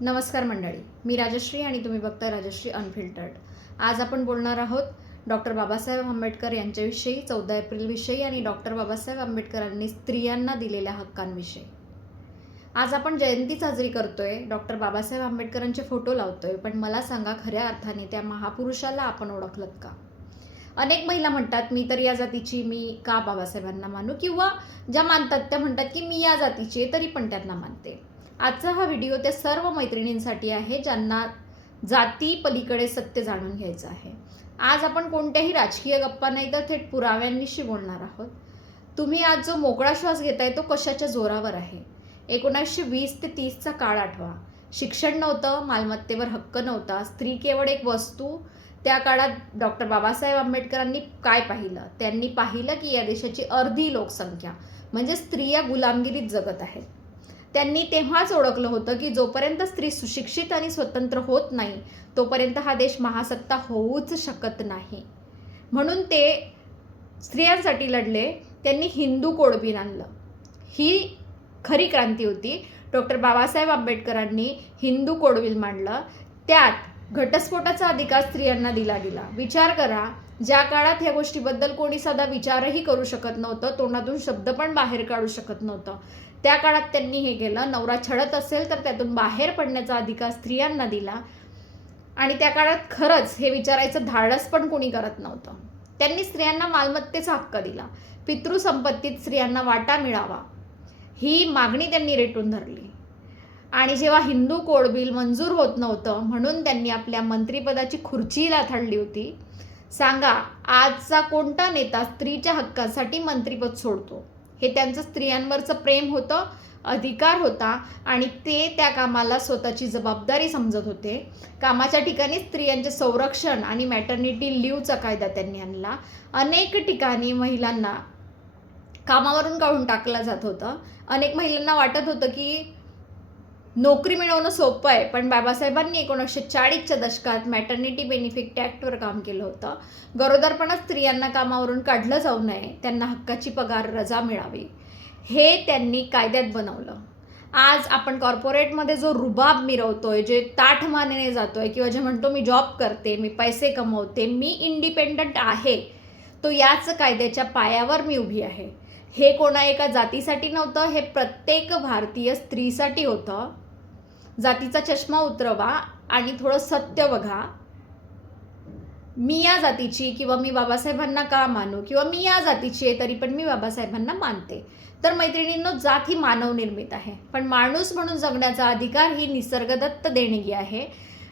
नमस्कार मंडळी, मी राजश्री आणि तुम्ही बघताय राजश्री अनफिल्टर्ड. आज आपण बोलणार आहोत डॉक्टर बाबासाहेब आंबेडकर यांच्याविषयी, 14 एप्रिलविषयी आणि डॉक्टर बाबासाहेब आंबेडकरांनी स्त्रियांना दिलेल्या हक्कांविषयी. आज आपण जयंती साजरी करतोय, डॉक्टर बाबासाहेब आंबेडकरांचे फोटो लावतोय, पण मला सांगा, खऱ्या अर्थाने त्या महापुरुषाला आपण ओळखलत का? अनेक महिला म्हणतात, मी तर या जातीची, मी का बाबासाहेबांना मानू? किंवा ज्या मानतात त्या म्हणतात की मी या जातीची आहे, तरी पण त्यांना मानते. आजचा हा व्हिडिओ त्या सर्व मैत्रिणींसाठी आहे ज्यांना जाती पलीकडे सत्य जाणून घ्यायचं आहे. आज आपण कोणत्याही राजकीय गप्पा नाही तर थेट पुराव्यांविषयी बोलणार आहोत. तुम्ही आज जो मोकळा श्वास घेताय तो कशाच्या जोरावर आहे? 1920 ते 30चा काळ आठवा. शिक्षण नव्हतं, मालमत्तेवर हक्क नव्हता, स्त्री केवळ एक वस्तू. त्या काळात डॉक्टर बाबासाहेब आंबेडकरांनी काय पाहिलं? त्यांनी पाहिलं की या देशाची अर्धी लोकसंख्या म्हणजे स्त्रिया गुलामगिरीत जगत आहेत. त्यांनी तेव्हाच ओळखलं होतं की जोपर्यंत स्त्री सुशिक्षित आणि स्वतंत्र होत नाही तोपर्यंत हा देश महासत्ता होऊच शकत नाही. म्हणून ते स्त्रियांसाठी लढले. त्यांनी हिंदू कोड बिल आणलं. ही खरी क्रांती होती. डॉक्टर बाबासाहेब आंबेडकरांनी हिंदू कोड बिल मांडलं. त्यात घटस्फोटाचा अधिकार स्त्रियांना दिला गेला. विचार करा, ज्या काळात ह्या गोष्टीबद्दल कोणी साधा विचारही करू शकत नव्हतं, तोंडातून शब्द पण बाहेर काढू शकत नव्हतं, त्या काळात त्यांनी हे केलं. नवरा छळत असेल तर त्यातून बाहेर पडण्याचा अधिकार स्त्रियांना दिला. आणि त्या काळात खरंच हे विचारायचं धाडस पण कोणी करत नव्हतं. त्यांनी स्त्रियांना मालमत्तेचा हक्क दिला. पितृसंपत्तीत स्त्रियांना वाटा मिळावा ही मागणी त्यांनी रेटून धरली. आणि जेव्हा हिंदू कोड बिल मंजूर होत नव्हतं म्हणून त्यांनी आपल्या मंत्रिपदाची खुर्चीला थाडली होती. सांगा, आजचा कोणता नेता स्त्रीच्या हक्कांसाठी मंत्रिपद सोडतो? हे त्यांचं स्त्रियांवरचं प्रेम होतं, अधिकार होता आणि ते त्या कामाला स्वतःची जबाबदारी समजत होते. कामाच्या ठिकाणी स्त्रियांचे संरक्षण आणि मॅटर्निटी लिव्हचा कायदा त्यांनी आणला. अनेक ठिकाणी महिलांना कामावरून काढून टाकलं जात होतं. अनेक महिलांना वाटत होतं की नोकरी मिळवणं सोपं आहे, पण बाबासाहेबांनी 1940च्या दशकात मॅटर्निटी बेनिफिट ॲक्टवर काम केलं होतं. गरोदरपणात स्त्रियांना कामावरून काढलं जाऊ नये, त्यांना हक्काची पगार रजा मिळावी, हे त्यांनी कायद्यात बनवलं. आज आपण कॉर्पोरेटमध्ये जो रुबाब मिरवतोय, जे ताठमानेने जातोय किंवा जे म्हणतो मी जॉब करते, मी पैसे कमवते, मी इंडिपेंडंट आहे, तो याच कायद्याच्या पायावर मी उभी आहे. हे कोणा एका जातीसाठी नव्हतं, हे प्रत्येक भारतीय स्त्रीसाठी होतं. जातीचा चष्मा उतरवा आणि थोडं सत्य बघा. मी या जातीची किंवा मी बाबासाहेबांना का मानू, किंवा मी या जातीची आहे तरी पण मी बाबासाहेबांना मानते. तर मैत्रिणींनो, जात ही मानव निर्मित आहे, पण माणूस म्हणून जगण्याचा अधिकार ही निसर्गदत्त देणगी आहे.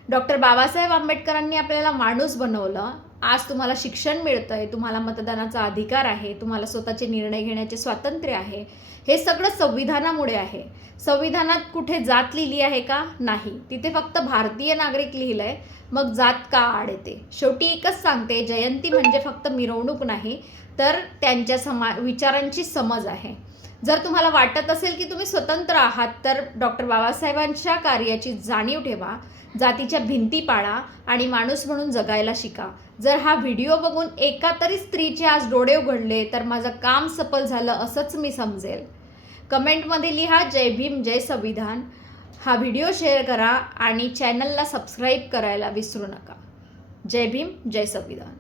डॉक्टर बाबासाहेब आंबेडकरांनी आपल्याला माणूस बनवलं. आज तुम्हाला शिक्षण मिळतंय, तुम्हाला मतदानाचा अधिकार आहे, तुम्हाला स्वतःचे निर्णय घेण्याचे स्वातंत्र्य आहे. हे सगळं संविधानामुळे आहे. संविधानात कुठे जात लिहिली आहे का? नाही. तिथे फक्त भारतीय नागरिक लिहिलंय. मग जात का आड येते? शेवटी एकच सांगते, जयंती म्हणजे फक्त मिरवणूक नाही, तर त्यांच्या विचारांची समज आहे. जर तुम्हाला वाटत असेल की तुम्ही स्वतंत्र आहात तर डॉक्टर बाबासाहेबांच्या कार्याची जाणीव ठेवा, जातीच्या भिंती पाळा आणि माणूस म्हणून जगायला शिका. जर हा व्हिडिओ बघून एका तरी स्त्रीचे आज डोळे उघडले तर माझं काम सफल झालं असंच मी समजेल. कमेंटमध्ये लिहा जय भीम जय संविधान. हा व्हिडिओ शेअर करा आणि चॅनलला सबस्क्राईब करायला विसरू नका. जय भीम जय संविधान.